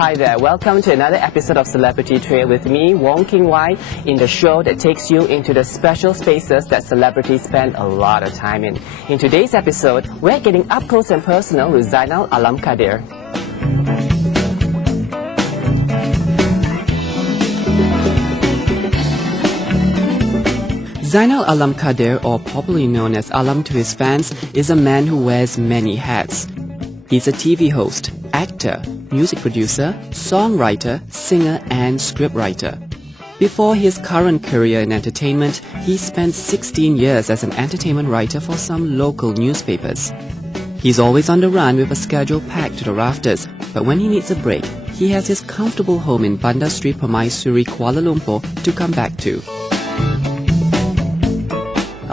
Hi there, welcome to another episode of Celebrity Trail with me, Wong King Wai, in the show that takes you into the special spaces that celebrities spend a lot of time in. In today's episode, we're getting up close and personal with Zainal Alam Kadir. Zainal Alam Kadir, or popularly known as Alam to his fans, is a man who wears many hats. He's a TV host, actor, music producer, songwriter, singer and scriptwriter. Before his current career in entertainment, he spent 16 years as an entertainment writer for some local newspapers. He's always on the run with a schedule packed to the rafters, but when he needs a break, he has his comfortable home in Bandar Sri Permaisuri, Kuala Lumpur to come back to.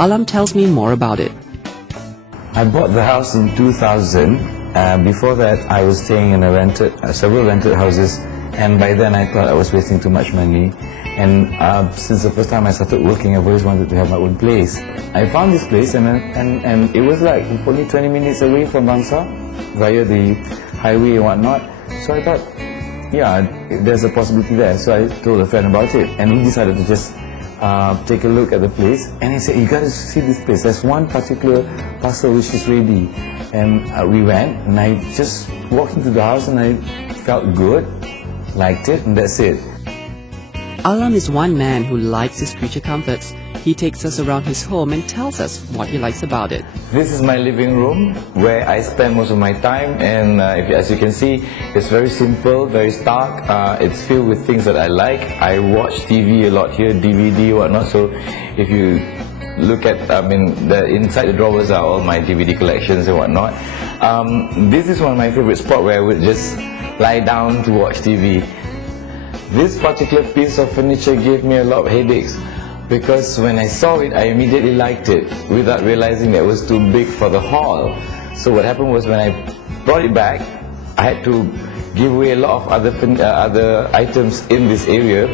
Alam tells me more about it. I bought the house in 2000. Before that, I was staying in several rented houses, and by then I thought I was wasting too much money. And since the first time I started working, I've always wanted to have my own place. I found this place, and it was like only 20 minutes away from Bangsa, via the highway and whatnot. So I thought, yeah, there's a possibility there. So I told a friend about it, and he decided to just take a look at the place, and he said, you got to see this place, there's one particular parcel which is ready. And we went, and I just walked into the house and I felt good, liked it, and that's it. Alam is one man who likes his creature comforts. He takes us around his home and tells us what he likes about it. This is my living room where I spend most of my time, and as you can see, it's very simple, very stark. It's filled with things that I like. I watch TV a lot here, DVD, whatnot. So if you look at, inside the drawers are all my DVD collections and whatnot. This is one of my favorite spots where I would just lie down to watch TV. This particular piece of furniture gave me a lot of headaches, because when I saw it, I immediately liked it without realizing that it was too big for the hall. So what happened was, when I brought it back, I had to give away a lot of other items in this area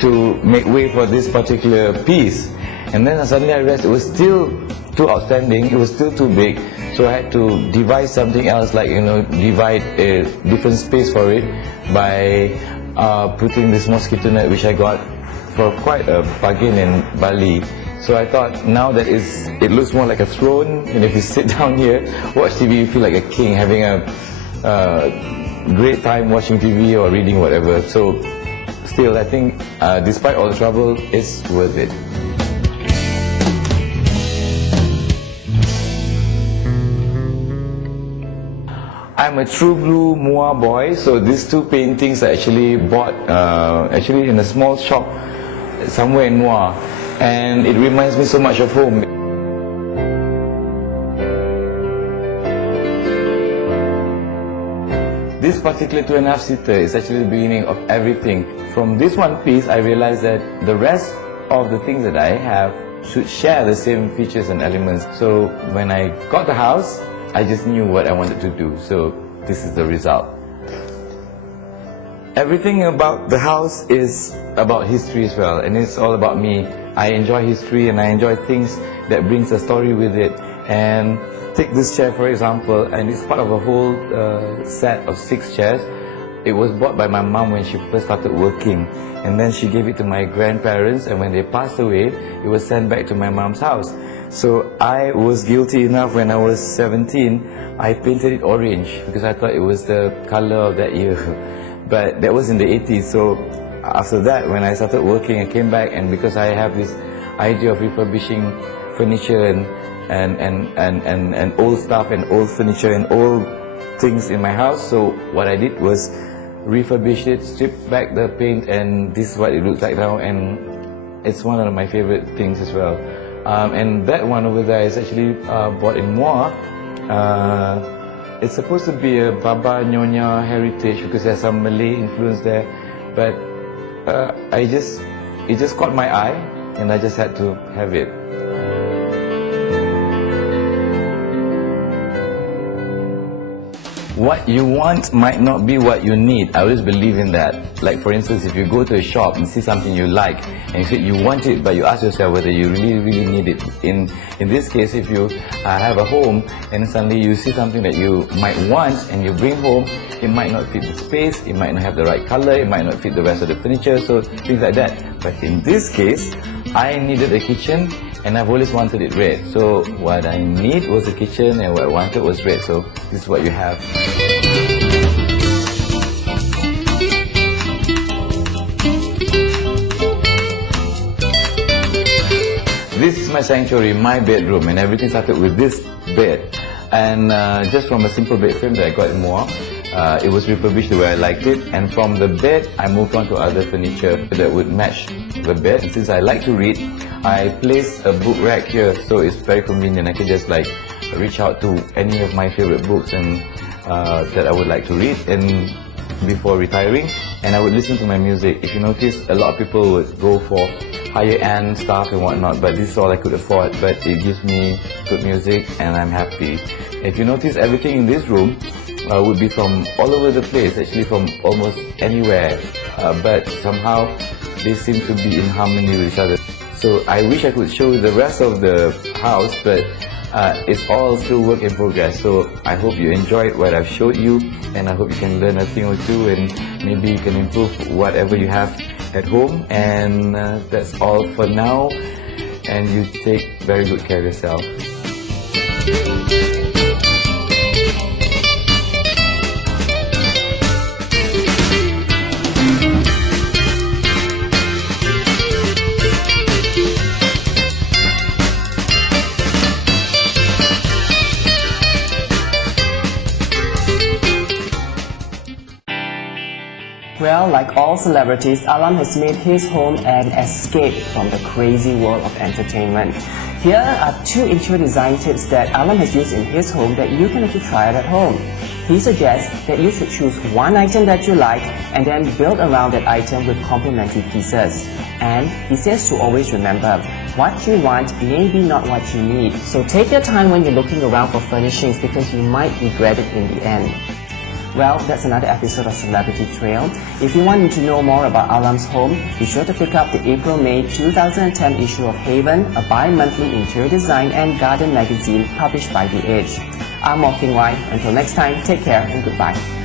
to make way for this particular piece. And then suddenly I realized it was still too outstanding, it was still too big. So I had to devise something else, like, divide a different space for it by putting this mosquito net, which I got for quite a bargain in Bali. So I thought, now that it looks more like a throne, and if you sit down here, watch TV, you feel like a king, having a great time watching TV or reading whatever. So still, I think despite all the trouble, it's worth it. I'm a true blue Mua boy, so these two paintings I actually bought in a small shop somewhere in Mua, and it reminds me so much of home. This particular 2.5-seater is actually the beginning of everything. From this one piece, I realized that the rest of the things that I have should share the same features and elements. So when I got the house, I just knew what I wanted to do, so this is the result. Everything about the house is about history as well, and it's all about me. I enjoy history, and I enjoy things that brings a story with it. And take this chair for example, and it's part of a whole set of 6 chairs. It was bought by my mom when she first started working, and then she gave it to my grandparents, and when they passed away, it was sent back to my mom's house. So I was guilty enough, when I was 17, I painted it orange because I thought it was the color of that year. But that was in the 80s, so after that, when I started working, I came back, and because I have this idea of refurbishing furniture and old stuff and old furniture and old things in my house, so what I did was refurbish it, strip back the paint, and this is what it looks like now, and it's one of my favorite things as well. And that one over there is actually bought in Mua. It's supposed to be a Baba Nyonya heritage because there's some Malay influence there, but it just caught my eye, and I just had to have it. what you want might not be what you need. I always believe in that. Like for instance, if you go to a shop and see something you like and you say you want it, but you ask yourself whether you really need it. In this case, if you have a home and suddenly you see something that you might want and you bring home, it might not fit the space, it might not have the right color, it might not fit the rest of the furniture, so things like that. But in this case, I needed a kitchen and I've always wanted it red. So what I need was a kitchen and what I wanted was red. So this is what you have. This is my sanctuary, my bedroom, and everything started with this bed. And just from a simple bed frame that I got in Muar, it was refurbished the way I liked it, and from the bed I moved on to other furniture that would match the bed. And since I like to read, I placed a book rack here, so it's very convenient. I can just like reach out to any of my favorite books and that I would like to read and before retiring, and I would listen to my music. If you notice, a lot of people would go for higher end stuff and whatnot, but this is all I could afford, but it gives me good music and I'm happy. If you notice, everything in this room would be from all over the place, actually from almost anywhere, but somehow they seem to be in harmony with each other. So I wish I could show you the rest of the house, but it's all still work in progress. So I hope you enjoyed what I've showed you, and I hope you can learn a thing or two, and maybe you can improve whatever you have at home. And that's all for now, and you take very good care of yourself. Well, like all celebrities, Alam has made his home an escape from the crazy world of entertainment. Here are 2 interior design tips that Alam has used in his home that you can actually try it at home. He suggests that you should choose one item that you like and then build around that item with complementary pieces. And he says to always remember, what you want may be not what you need. So take your time when you're looking around for furnishings because you might regret it in the end. Well, that's another episode of Celebrity Trail. If you want to know more about Alam's home, be sure to pick up the April-May 2010 issue of Haven, a bi-monthly interior design and garden magazine published by The Edge. I'm Walking Wai. Until next time, take care and goodbye.